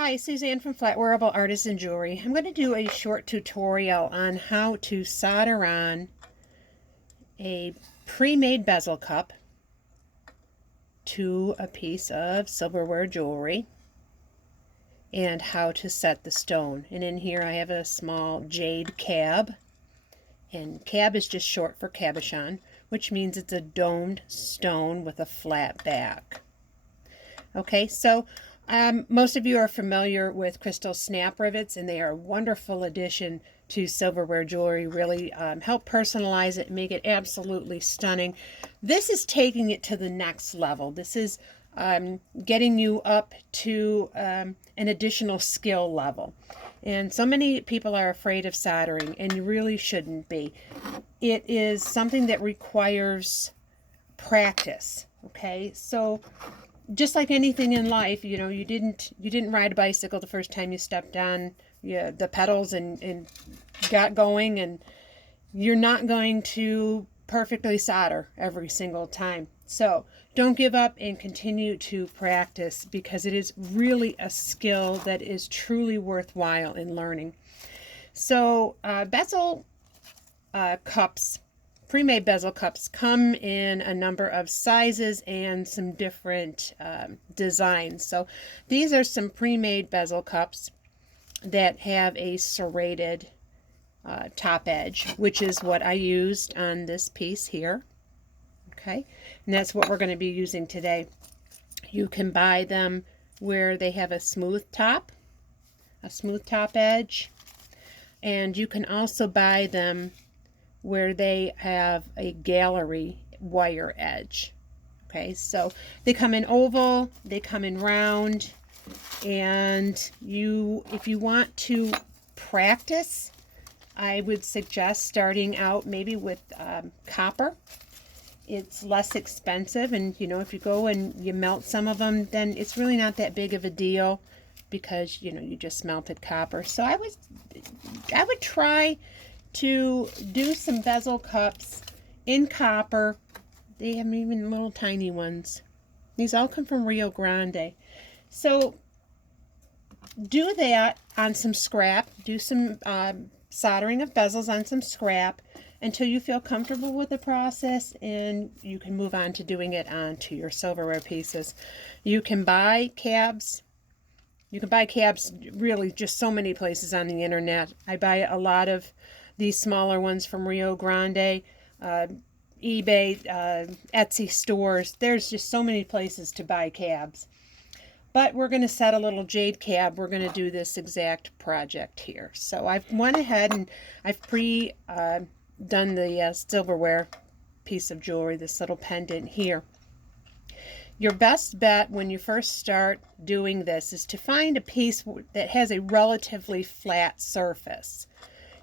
Hi, Suzanne from Flatwearable Artisan Jewelry. I'm going to do a short tutorial on how to solder on a pre-made bezel cup to a piece of silverware jewelry and how to set the stone. And in here I have a small jade cab, and cab is just short for cabochon, which means it's a domed stone with a flat back. Okay, so most of you are familiar with crystal snap rivets, and they are a wonderful addition to silverware jewelry. Really help personalize it and make it absolutely stunning. This is taking it to the next level. This is getting you up to an additional skill level. And so many people are afraid of soldering, and you really shouldn't be. It is something that requires practice. Okay, so just like anything in life, you know, you didn't ride a bicycle the first time you stepped on the pedals and got going, and you're not going to perfectly solder every single time. So don't give up and continue to practice, because it is really a skill that is truly worthwhile in learning. So bezel cups, pre-made bezel cups, come in a number of sizes and some different designs. So these are some pre-made bezel cups that have a serrated top edge, which is what I used on this piece here. Okay, and that's what we're going to be using today. You can buy them where they have a smooth top edge, and you can also buy them where they have a gallery wire edge. Okay, so they come in oval, they come in round, and if you want to practice, I would suggest starting out maybe with copper. It's less expensive, and you know, if you go and you melt some of them, then it's really not that big of a deal, because you know, you just melted copper. So I would try to do some bezel cups in copper. They have even little tiny ones. These all come from Rio Grande. So do that on some scrap. Do some soldering of bezels on some scrap until you feel comfortable with the process, and you can move on to doing it onto your silverware pieces. You can buy cabs. You can buy cabs really just so many places on the internet. I buy a lot of these smaller ones from Rio Grande, eBay, Etsy stores. There's just so many places to buy cabs. But we're going to set a little jade cab. We're going to do this exact project here. So I've went ahead and I've done the silverware piece of jewelry, this little pendant here. Your best bet when you first start doing this is to find a piece that has a relatively flat surface.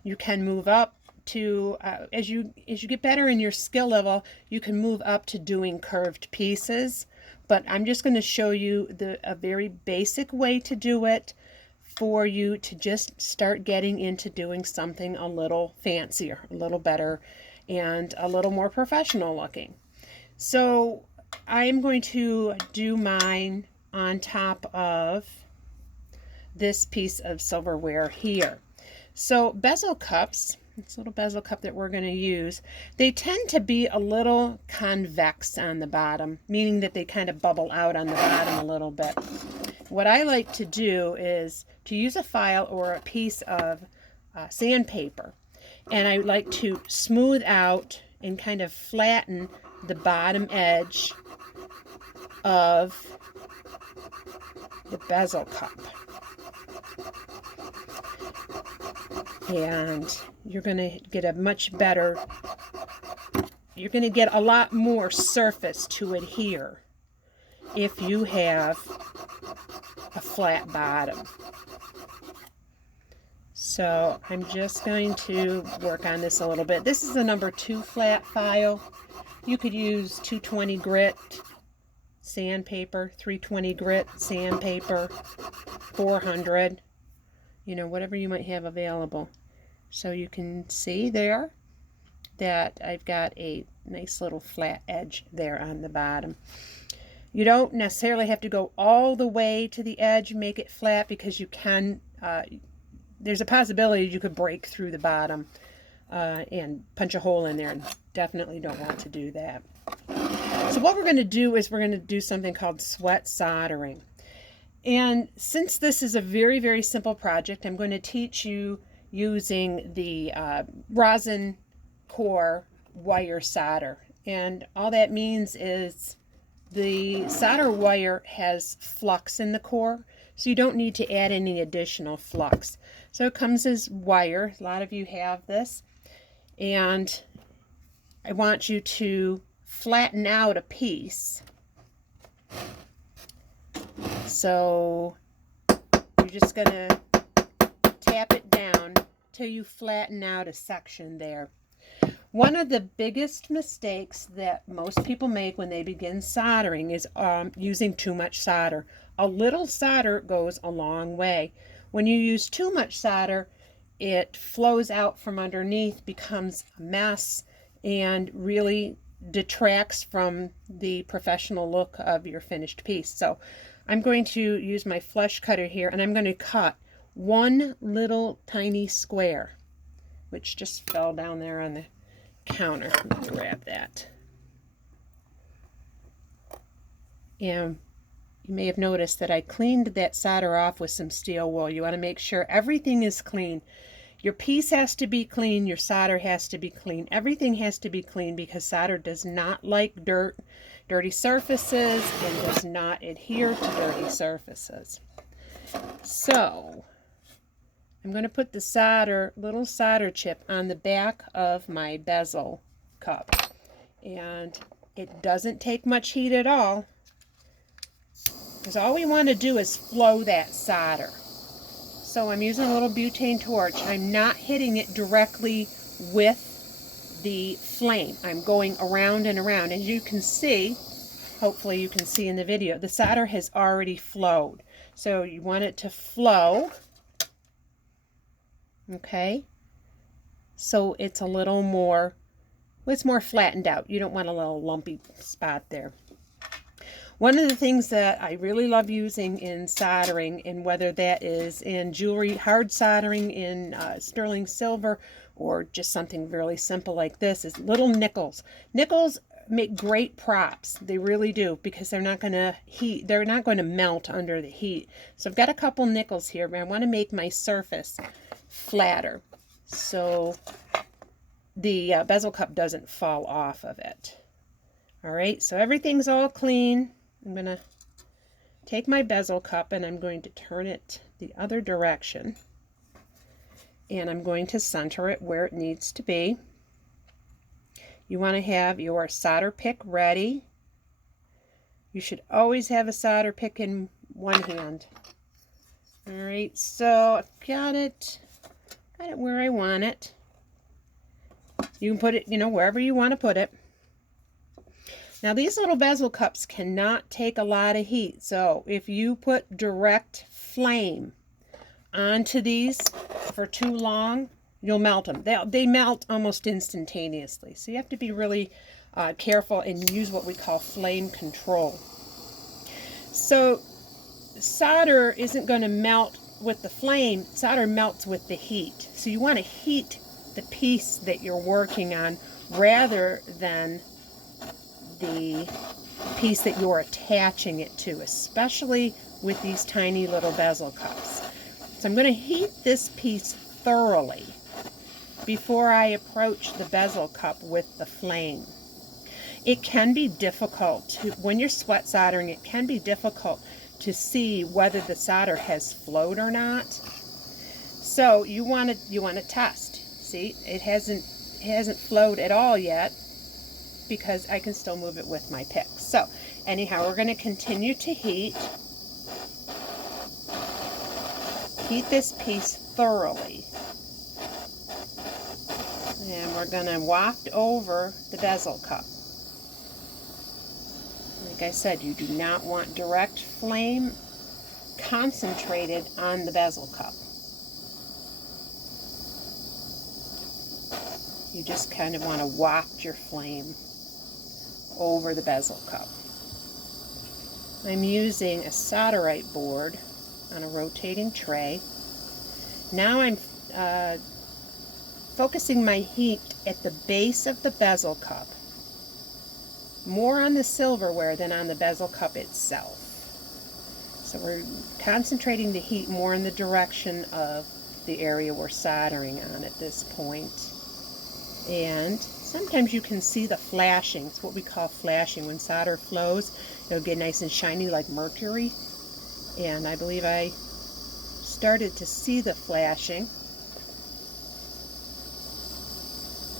You can move up to, as you get better in your skill level, you can move up to doing curved pieces. But I'm just going to show you a very basic way to do it for you to just start getting into doing something a little fancier, a little better, and a little more professional looking. So I'm going to do mine on top of this piece of silverware here. So bezel cups, this little bezel cup that we're going to use, they tend to be a little convex on the bottom, meaning that they kind of bubble out on the bottom a little bit. What I like to do is to use a file or a piece of sandpaper, and I like to smooth out and kind of flatten the bottom edge of the bezel cup. And you're going to get a much better, you're going to get a lot more surface to adhere if you have a flat bottom. So I'm just going to work on this a little bit. This is a number 2 flat file. You could use 220 grit sandpaper, 320 grit sandpaper, 400, you know, whatever you might have available. So you can see there that I've got a nice little flat edge there on the bottom. You don't necessarily have to go all the way to the edge and make it flat, because you can, there's a possibility you could break through the bottom and punch a hole in there, and definitely don't want to do that. So what we're going to do is we're going to do something called sweat soldering. And since this is a very, very simple project, I'm going to teach you using the rosin core wire solder. And all that means is the solder wire has flux in the core, so you don't need to add any additional flux. So it comes as wire. A lot of you have this. And I want you to flatten out a piece. So you're just going to tap it down till you flatten out a section there. One of the biggest mistakes that most people make when they begin soldering is using too much solder. A little solder goes a long way. When you use too much solder, it flows out from underneath, becomes a mess, and really detracts from the professional look of your finished piece. So I'm going to use my flush cutter here, and I'm going to cut one little tiny square, which just fell down there on the counter. Let me grab that. And you may have noticed that I cleaned that solder off with some steel wool. You want to make sure everything is clean. Your piece has to be clean, your solder has to be clean. Everything has to be clean, because solder does not like dirt, dirty surfaces, and does not adhere to dirty surfaces. So I'm going to put the little solder chip on the back of my bezel cup. And it doesn't take much heat at all, because all we want to do is flow that solder. So I'm using a little butane torch. I'm not hitting it directly with the flame. I'm going around and around. As you can see, hopefully you can see in the video, the solder has already flowed. So you want it to flow. Okay, so it's a little more, it's more flattened out. You don't want a little lumpy spot there. One of the things that I really love using in soldering, and whether that is in jewelry, hard soldering in sterling silver, or just something really simple like this, is little nickels. Nickels make great props. They really do, because they're not going to heat, they're not going to melt under the heat. So I've got a couple nickels here, but I want to make my surface flatter so the bezel cup doesn't fall off of it. All right, so everything's all clean. I'm going to take my bezel cup and I'm going to turn it the other direction, and I'm going to center it where it needs to be. You want to have your solder pick ready. You should always have a solder pick in one hand. All right, so I've got it where I want it. You can put it, wherever you want to put it. Now these little bezel cups cannot take a lot of heat, so if you put direct flame onto these for too long, you'll melt them. They melt almost instantaneously, so you have to be really careful and use what we call flame control. So solder isn't going to melt with the flame, solder melts with the heat. So you want to heat the piece that you're working on rather than the piece that you're attaching it to, especially with these tiny little bezel cups. So I'm going to heat this piece thoroughly before I approach the bezel cup with the flame. It can be difficult when you're sweat soldering, it can be difficult to see whether the solder has flowed or not. So you want to test. See, it hasn't flowed at all yet, because I can still move it with my pick. So anyhow, we're going to continue to heat this piece thoroughly. And we're going to waft over the bezel cup. Like I said, you do not want direct flame concentrated on the bezel cup. You just kind of want to waft your flame over the bezel cup. I'm using a solderite board on a rotating tray. Now I'm focusing my heat at the base of the bezel cup, more on the silverware than on the bezel cup itself. So we're concentrating the heat more in the direction of the area we're soldering on at this point. And sometimes you can see the flashing. It's what we call flashing. When solder flows, it'll get nice and shiny like mercury. And I believe I started to see the flashing.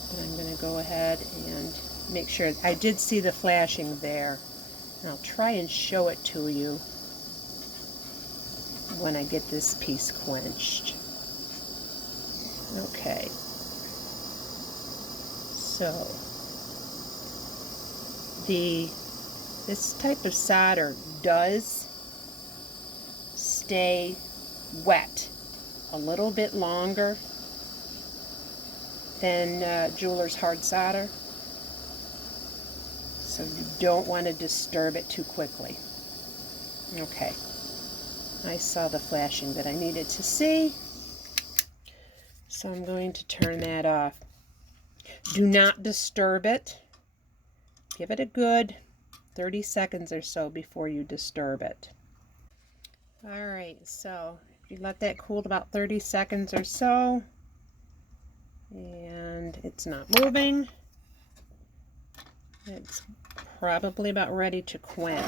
But I'm going to go ahead and make sure. I did see the flashing there. And I'll try and show it to you when I get this piece quenched. Okay. So this type of solder does stay wet a little bit longer than jeweler's hard solder, so you don't want to disturb it too quickly. Okay, I saw the flashing that I needed to see, so I'm going to turn that off. Do not disturb it. Give it a good 30 seconds or so before you disturb it. Alright, so you let that cool about 30 seconds or so, and it's not moving. It's probably about ready to quench.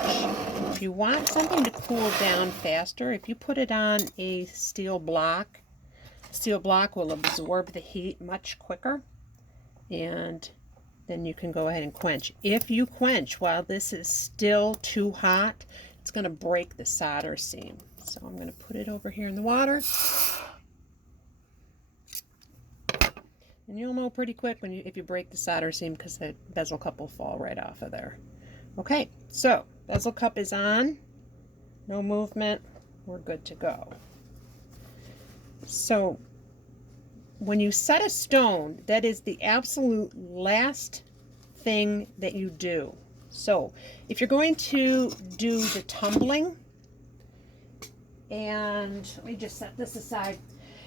If you want something to cool down faster, if you put it on a steel block will absorb the heat much quicker, and then you can go ahead and quench. If you quench while this is still too hot, it's going to break the solder seam. So I'm going to put it over here in the water. And you'll know pretty quick if you break the solder seam, because the bezel cup will fall right off of there. Okay, so bezel cup is on. No movement. We're good to go. So when you set a stone, that is the absolute last thing that you do. So if you're going to do the tumbling, and let me just set this aside.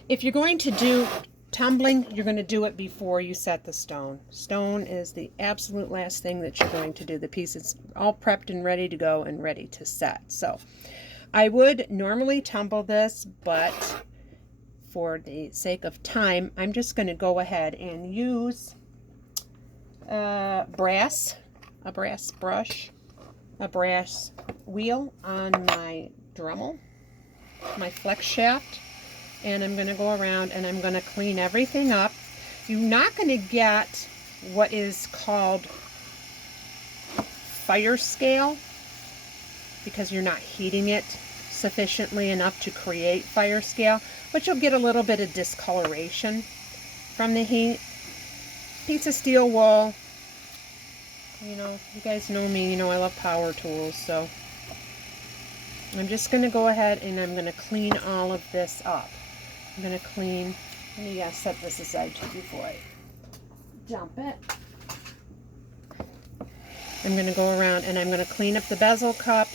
If you're going to do tumbling, you're going to do it before you set the stone. Stone is the absolute last thing that you're going to do. The piece is all prepped and ready to go and ready to set. So I would normally tumble this, but for the sake of time, I'm just going to go ahead and use a brass brush, a brass wheel on my Dremel, my flex shaft, and I'm going to go around and I'm going to clean everything up. You're not going to get what is called fire scale because you're not heating it sufficiently enough to create fire scale, but you'll get a little bit of discoloration from the heat. Piece of steel wool, you know, you guys know me, you know I love power tools, so I'm just going to go ahead and I'm going to clean all of this up. I'm going to clean, let me set this aside too before I dump it. I'm going to go around and I'm going to clean up the bezel cup,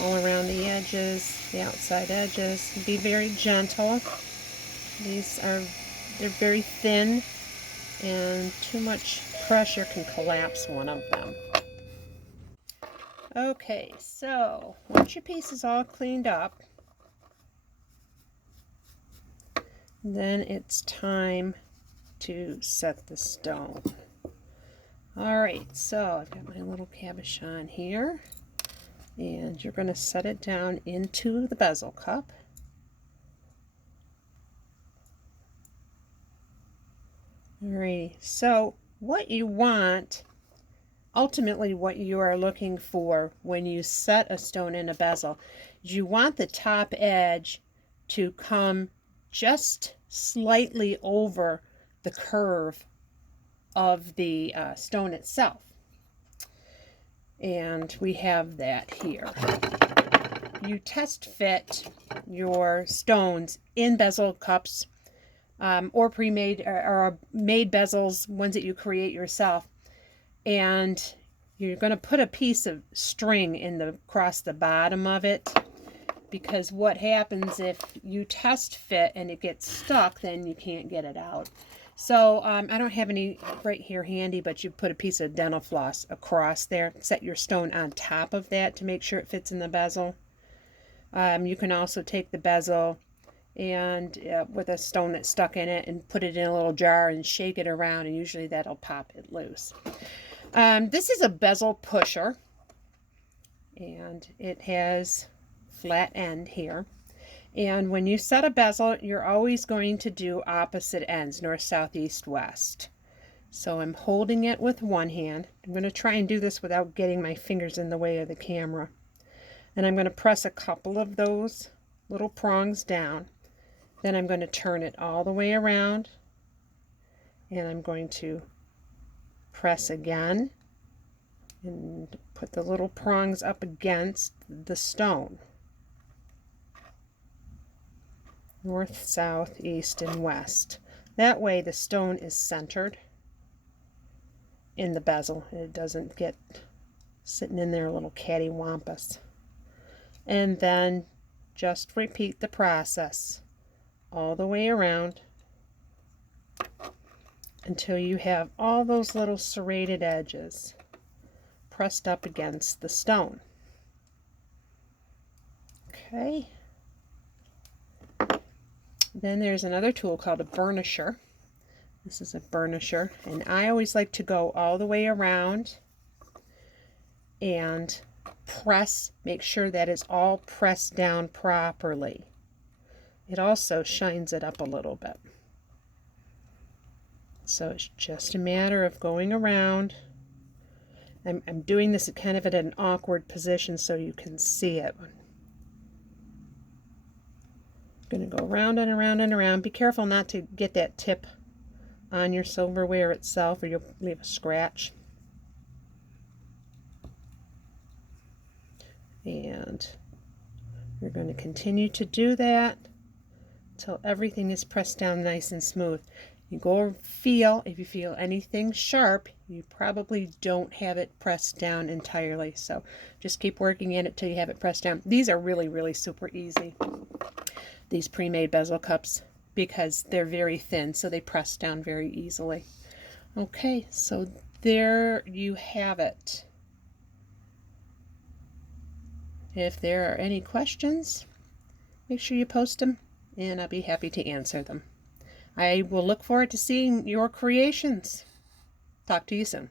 all around the edges, the outside edges. Be very gentle. They're very thin, and too much pressure can collapse one of them. Okay, so once your piece is all cleaned up, then it's time to set the stone. Alright, so I've got my little cabochon here, and you're going to set it down into the bezel cup. Alrighty, so what you want, ultimately what you are looking for when you set a stone in a bezel, is you want the top edge to come just slightly over the curve of the stone itself. And we have that here. You test fit your stones in bezel cups, or pre-made or made bezels, ones that you create yourself. And you're going to put a piece of string across the bottom of it, because what happens if you test fit and it gets stuck, then you can't get it out. So I don't have any right here handy, but you put a piece of dental floss across there. Set your stone on top of that to make sure it fits in the bezel. You can also take the bezel and with a stone that's stuck in it and put it in a little jar and shake it around, and usually that'll pop it loose. This is a bezel pusher, and it has flat end here. And when you set a bezel, you're always going to do opposite ends, north, south, east, west. So I'm holding it with one hand. I'm going to try and do this without getting my fingers in the way of the camera. And I'm going to press a couple of those little prongs down. Then I'm going to turn it all the way around. And I'm going to press again and put the little prongs up against the stone. North, south, east, and west. That way the stone is centered in the bezel. It doesn't get sitting in there a little cattywampus. And then just repeat the process all the way around until you have all those little serrated edges pressed up against the stone. Okay. Then there's another tool called a burnisher. This is a burnisher, and I always like to go all the way around and press, make sure that it's all pressed down properly. It also shines it up a little bit. So it's just a matter of going around. I'm doing this kind of at an awkward position so you can see it. Going to go around and around and around. Be careful not to get that tip on your silverware itself, or you'll leave a scratch. And you're going to continue to do that until everything is pressed down nice and smooth. You go feel, if you feel anything sharp, you probably don't have it pressed down entirely. So just keep working at it till you have it pressed down. These are really, really super easy, these pre-made bezel cups, because they're very thin, so they press down very easily. Okay, so there you have it. If there are any questions, make sure you post them, and I'll be happy to answer them. I will look forward to seeing your creations. Talk to you soon.